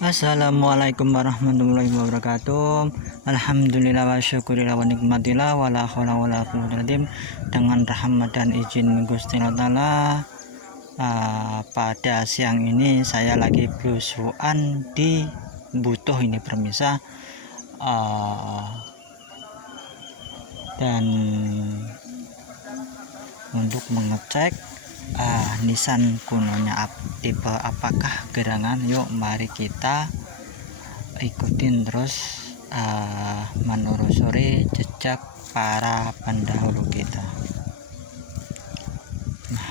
Assalamualaikum warahmatullahi wabarakatuh. Alhamdulillah wa syukurillah wa nikmatillah wa la haula wa la quwwata illa billah. Dengan rahmat dan izin Gusti Allah Ta'ala, pada siang ini saya lagi belusuan di Butuh ini permisa, dan untuk mengecek nisan kunonya tipe apakah gerangan. Yuk mari kita ikutin terus menelusuri jejak para pendahulu kita. Nah,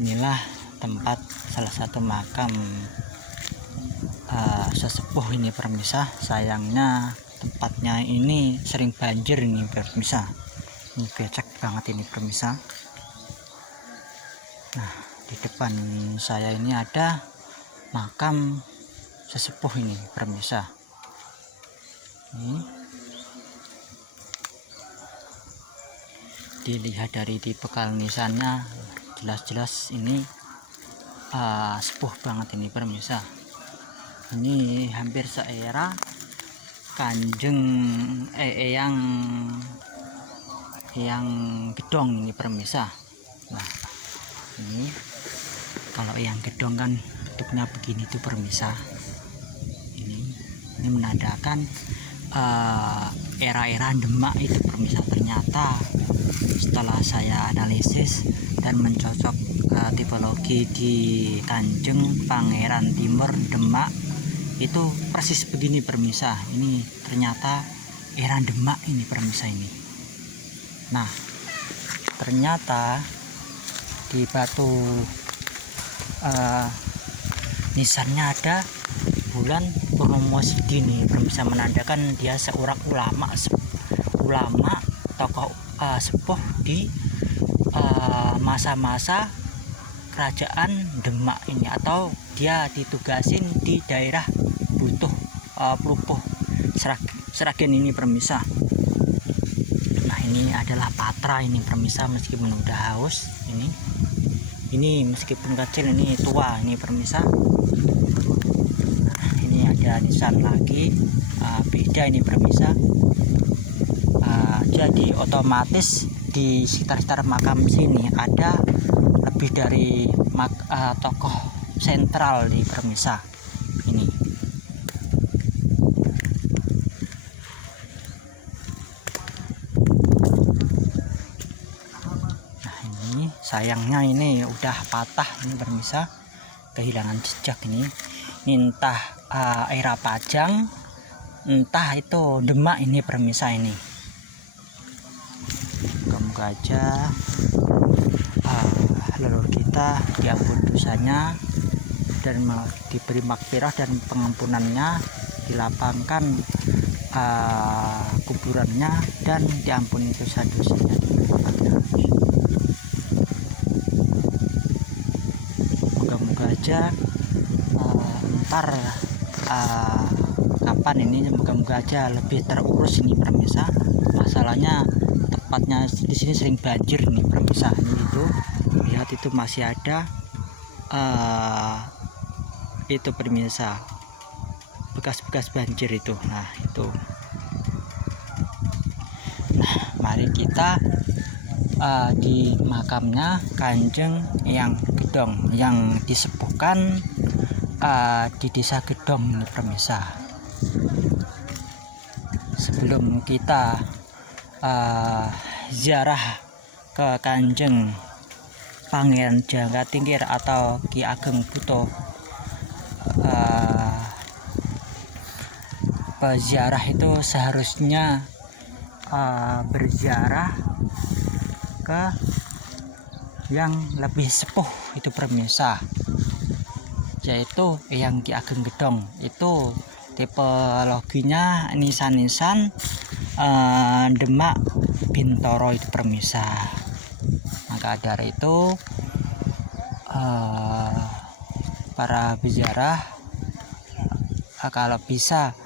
inilah tempat salah satu makam sesepuh ini permisa. Sayangnya tempatnya ini sering banjir ini permisa. Ini becek banget ini permisa. Nah, di depan saya ini ada makam sesepuh ini permisa. Ini dilihat dari tipe nisannya, jelas-jelas ini sepuh banget ini permisa. Ini hampir seera Kanjeng yang gedong ini permisa. Nah, ini kalau yang gedong kan hidupnya begini tuh permisa. Ini menandakan era-era Demak itu permisa. Ternyata setelah saya analisis dan mencocok tipologi di Kanjeng Pangeran Timur Demak itu persis begini permisa. Ini ternyata era Demak ini permisa ini. Nah, ternyata di batu nisannya ada bulan Purnomo Sidi nih permisa, menandakan dia seorang ulama tokoh sepuh di masa-masa kerajaan Demak ini, atau dia ditugasin di daerah Butuh Plupuh Sragen ini permisa. Nah, ini adalah patra ini permisa, meskipun udah haus ini meskipun kecil ini tua ini permisa. Nah, ini ada nisan lagi beda ini permisa. Jadi otomatis di sekitar makam sini ada lebih dari tokoh sentral di permisa ini. Nah, ini sayangnya ini udah patah ini permisa, kehilangan jejak ini entah era Pajang entah itu Demak ini permisa. Ini moga-moga aja leluhur kita diampun dosanya dan diberi maghfirah dan pengampunannya, dilapangkan kuburannya dan diampuni dosa-dosanya. Moga-moga aja ntar kapan ini, moga-moga aja lebih terurus ini permisa. Masalahnya tepatnya di sini sering banjir nih permisa. Ini itu lihat, itu masih ada itu permisa bekas-bekas banjir itu. Nah, itu. Nah, mari kita di makamnya Kanjeng yang Gedong yang disepuhkan di desa Gedong ini permisa. Sebelum kita ziarah ke Kanjeng Pangeran Jangkatingkir atau Ki Ageng Butuh, peziarah itu seharusnya berziarah ke yang lebih sepuh itu permisa, yaitu yang Ki Ageng Gedong. Itu tipologinya nisan-nisan Demak Bintoro itu permisa. Maka dari itu para peziarah kalau bisa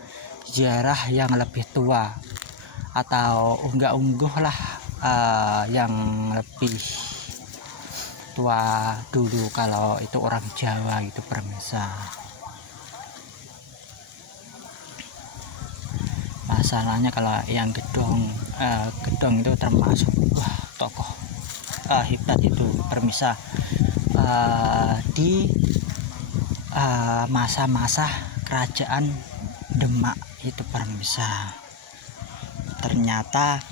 ziarah yang lebih tua atau unggah-ungguh lah, yang lebih tua dulu kalau itu orang Jawa itu permisa. masalahnya kalau yang Gedong, Gedong itu termasuk tokoh hebat itu permisa di masa-masa kerajaan Demak itu permisa. Ternyata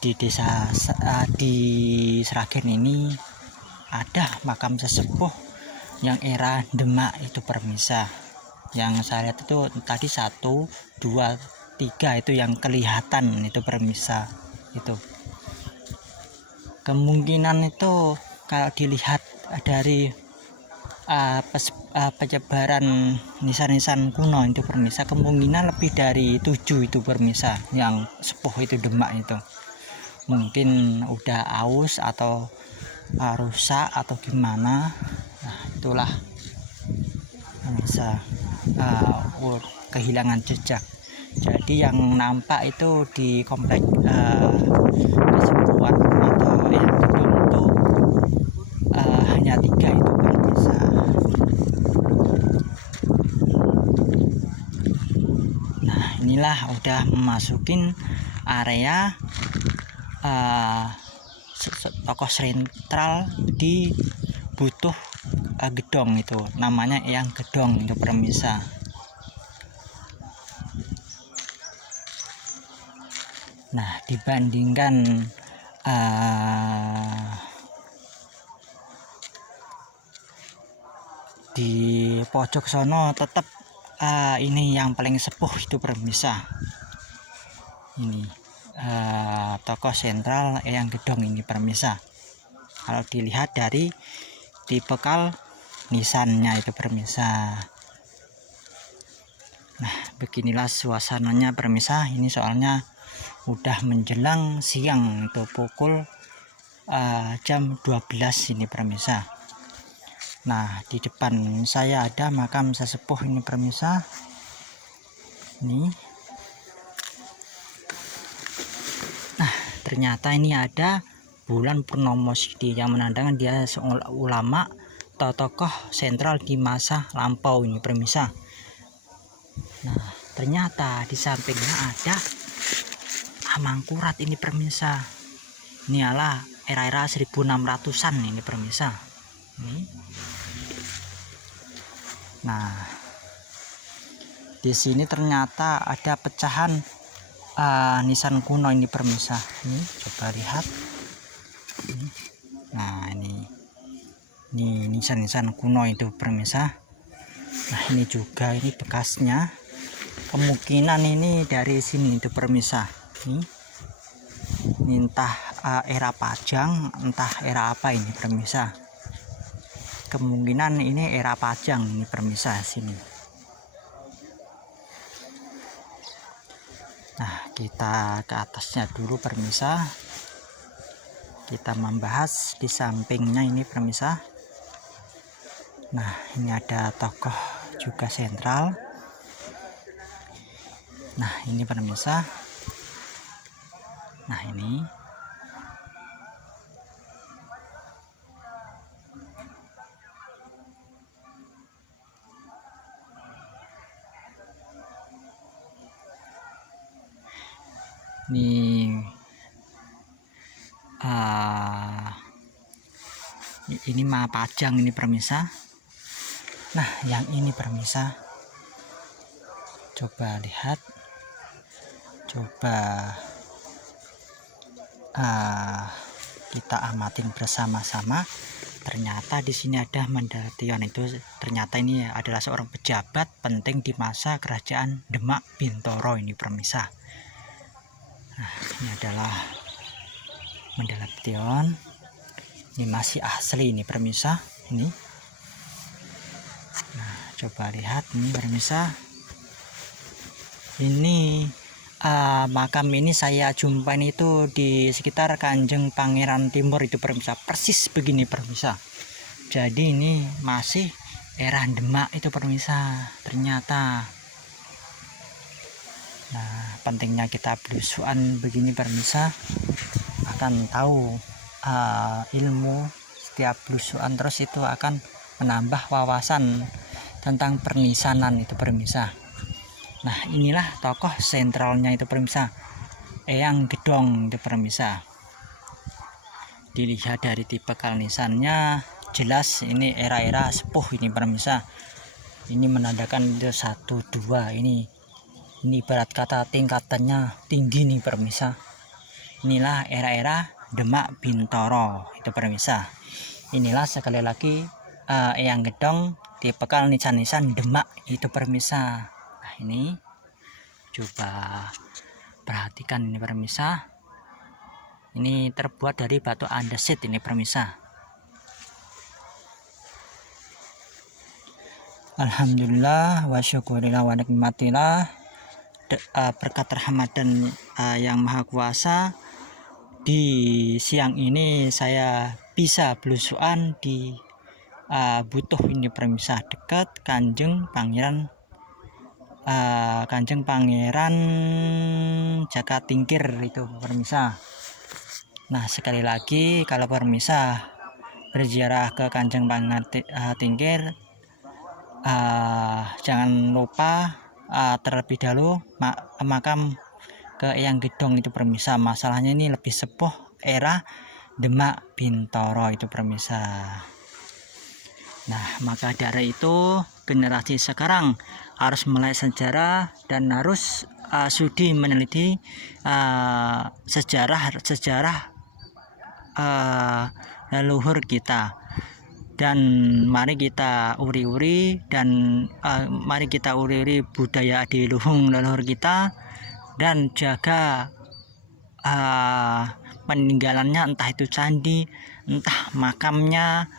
di desa di Sragen ini ada makam sesepuh yang era Demak itu permisa. Yang saya lihat itu tadi 1, 2, 3 itu yang kelihatan itu permisa. Itu kemungkinan itu kalau dilihat dari penyebaran nisan-nisan kuno itu permisa, kemungkinan lebih dari 7 itu permisa yang sepuh itu Demak itu. Mungkin udah aus atau rusak atau gimana. Nah, itulah permisa kehilangan jejak. Jadi yang nampak itu di komplek kesepuhan atau yang Gedong itu hanya 3 itu permisa. Nah, inilah udah memasukin area tokoh sentral di Butuh Gedong itu, namanya Eyang Gedong itu permisa. Nah, dibandingkan di pojok sono tetap ini yang paling sepuh itu permisa. Ini tokoh sentral Eyang Gedong ini permisa. Kalau dilihat dari di bekal nisannya itu permisa. Nah, beginilah suasananya permisa. Ini soalnya udah menjelang siang, itu pukul jam 12 ini permisa. Nah, di depan saya ada makam sesepuh ini permisa. Ini. Nah, ternyata ini ada Wulan Purnomo Sidi yang menandakan dia seorang ulama atau tokoh sentral di masa lampau ini permisa. Nah, ternyata di sampingnya ada Mangkurat ini permisa. Ini adalah era-era 1600-an ini permisa. Nah, di sini ternyata ada pecahan nisan kuno ini permisa. Ini coba lihat. Nah, ini nisan-nisan kuno itu permisa. Nah, ini juga ini bekasnya. Kemungkinan ini dari sini itu permisa. Ini entah era Pajang, entah era apa ini permisa. Kemungkinan ini era Pajang ini permisa sini. Nah, kita ke atasnya dulu permisa. Kita membahas di sampingnya ini permisa. Nah, ini ada tokoh juga sentral. Nah, ini permisa. Nah, ini ini mah Pajang ini permisa. Nah, yang ini permisa, coba lihat, coba kita amatin bersama-sama. Ternyata di sini ada Mandatian itu, ternyata ini adalah seorang pejabat penting di masa kerajaan Demak Bintoro ini permisa. Nah, ini adalah Mandatian. Ini masih asli ini permisa. Ini. Nah, coba lihat ini permisa. Ini makam ini saya jumpain itu di sekitar Kanjeng Pangeran Timur itu permisa, persis begini permisa. Jadi ini masih era Demak itu permisa ternyata. Nah, pentingnya kita belusuan begini permisa, akan tahu ilmu setiap belusuan, terus itu akan menambah wawasan tentang pernisanan itu permisa. Nah, inilah tokoh sentralnya itu pemirsa, Eyang Gedong itu pemirsa. Dilihat dari tipe kalnisannya jelas ini era-era sepuh ini pemirsa. Ini menandakan itu 1 2 ini ibarat kata tingkatannya tinggi nih pemirsa. Inilah era-era Demak Bintoro itu pemirsa. Inilah sekali lagi Eyang Gedong tipe nisan-nisan Demak itu pemirsa. Nah, ini coba perhatikan ini pemirsa. Ini terbuat dari batu andesit ini pemirsa. Alhamdulillah wa syukurillah wa nikmatillah, berkat rahmat dan yang maha kuasa, di siang ini saya bisa belusuan di Butuh ini pemirsa, dekat Kanjeng Pangeran Jakatingkir itu pemirsa. Nah, sekali lagi kalau pemirsa berziarah ke Kanjeng Pangeran Tingkir, jangan lupa terlebih dahulu makam ke Eyang Gedong itu pemirsa. Masalahnya ini lebih sepuh era Demak Bintoro itu pemirsa. Nah, maka dari itu generasi sekarang harus melek sejarah dan harus sudi meneliti sejarah leluhur kita. Dan mari kita uri-uri budaya adiluhung leluhur kita, dan jaga peninggalannya, entah itu candi, entah makamnya,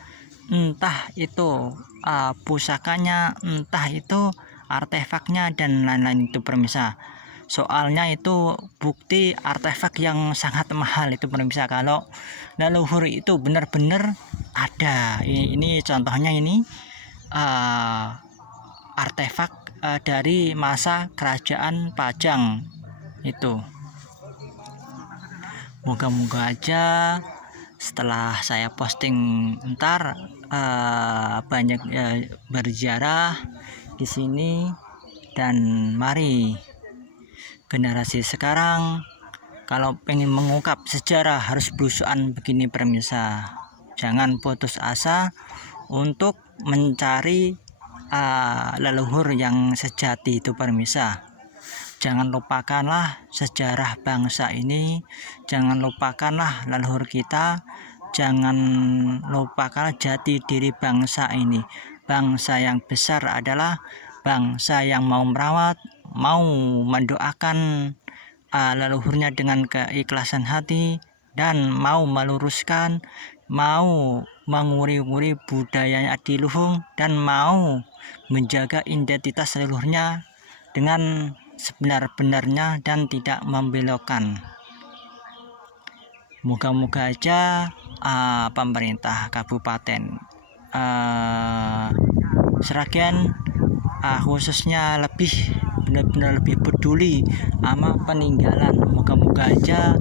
entah itu pusakanya, entah itu artefaknya dan lain-lain itu pemirsa. Soalnya itu bukti artefak yang sangat mahal itu pemirsa, kalau leluhur itu benar-benar ada. Ini contohnya ini artefak dari masa kerajaan Pajang itu. Moga-moga aja setelah saya posting ntar banyak berziarah di sini. Dan mari generasi sekarang kalau pengen mengungkap sejarah harus belusuan begini pemirsa. Jangan putus asa untuk mencari leluhur yang sejati itu pemirsa. Jangan lupakanlah sejarah bangsa ini, jangan lupakanlah leluhur kita, jangan lupakanlah jati diri bangsa ini. Bangsa yang besar adalah bangsa yang mau merawat, mau mendoakan leluhurnya dengan keikhlasan hati, dan mau meluruskan, mau menguri-uri budaya adiluhung, dan mau menjaga identitas leluhurnya dengan sebenar-benarnya dan tidak membelokkan. Moga-moga aja pemerintah kabupaten Sragen khususnya benar-benar lebih peduli sama peninggalan. Moga-moga aja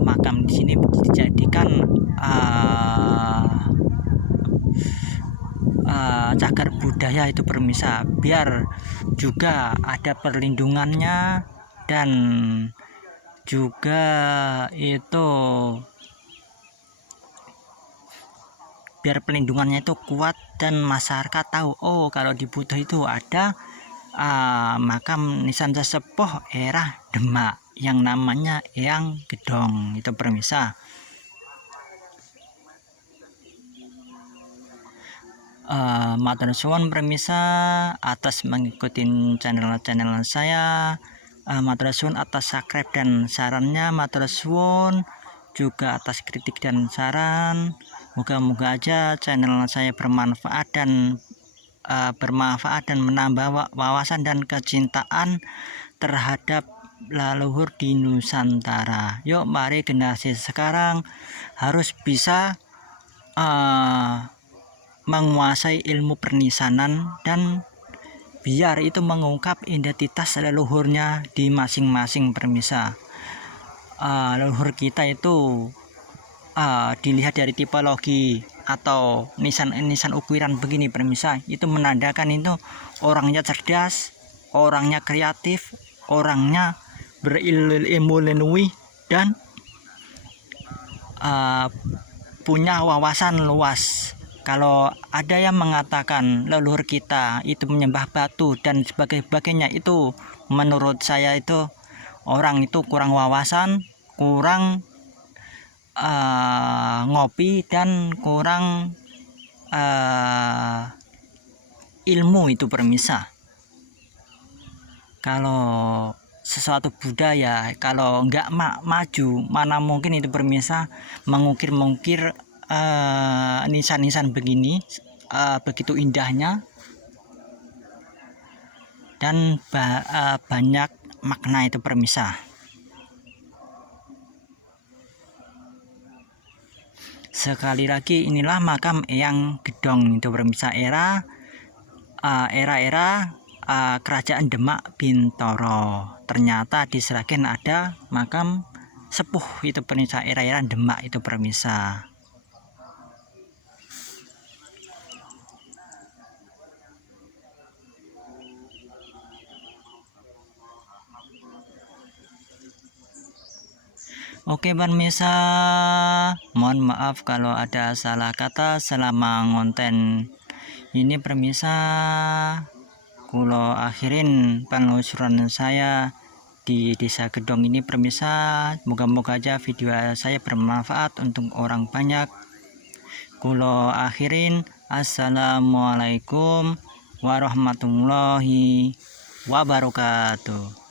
makam di sini dijadikan cagar budaya itu pemirsa, biar juga ada perlindungannya, dan juga itu biar pelindungannya itu kuat dan masyarakat tahu, oh kalau di Butuh itu ada makam nisan sesepuh era Demak yang namanya Eyang Gedong itu pemirsa. Matur suwun pemirsa atas mengikuti channel saya. Matur suwun atas subscribe dan sarannya. Matur suwun juga atas kritik dan saran. Moga-moga aja channel saya bermanfaat dan menambah wawasan dan kecintaan terhadap leluhur di Nusantara. Yuk mari generasi sekarang harus bisa menguasai ilmu pernisanan, dan biar itu mengungkap identitas leluhurnya di masing-masing pemirsa. Leluhur kita itu dilihat dari tipologi atau nisan ukiran begini pemirsa, itu menandakan itu orangnya cerdas, orangnya kreatif, orangnya berilmu lebih, dan punya wawasan luas. Kalau ada yang mengatakan leluhur kita itu menyembah batu dan sebagainya, itu menurut saya itu orang itu kurang wawasan, kurang ngopi, dan kurang ilmu itu permisa. Kalau sesuatu budaya kalau nggak maju, mana mungkin itu permisa mengukir-mengukir nisan-nisan begini, begitu indahnya dan banyak makna itu permisa. Sekali lagi, inilah makam Eyang Gedong itu permisa, era kerajaan Demak Bintoro. Ternyata di Sragen ada makam sepuh itu permisa, era Demak itu permisa. Oke permisa, mohon maaf kalau ada salah kata selama ngonten ini permisa. Kulo akhirin penelusuran saya di Desa Gedong ini permisa. Moga-moga aja video saya bermanfaat untuk orang banyak. Kulo akhirin, assalamualaikum warahmatullahi wabarakatuh.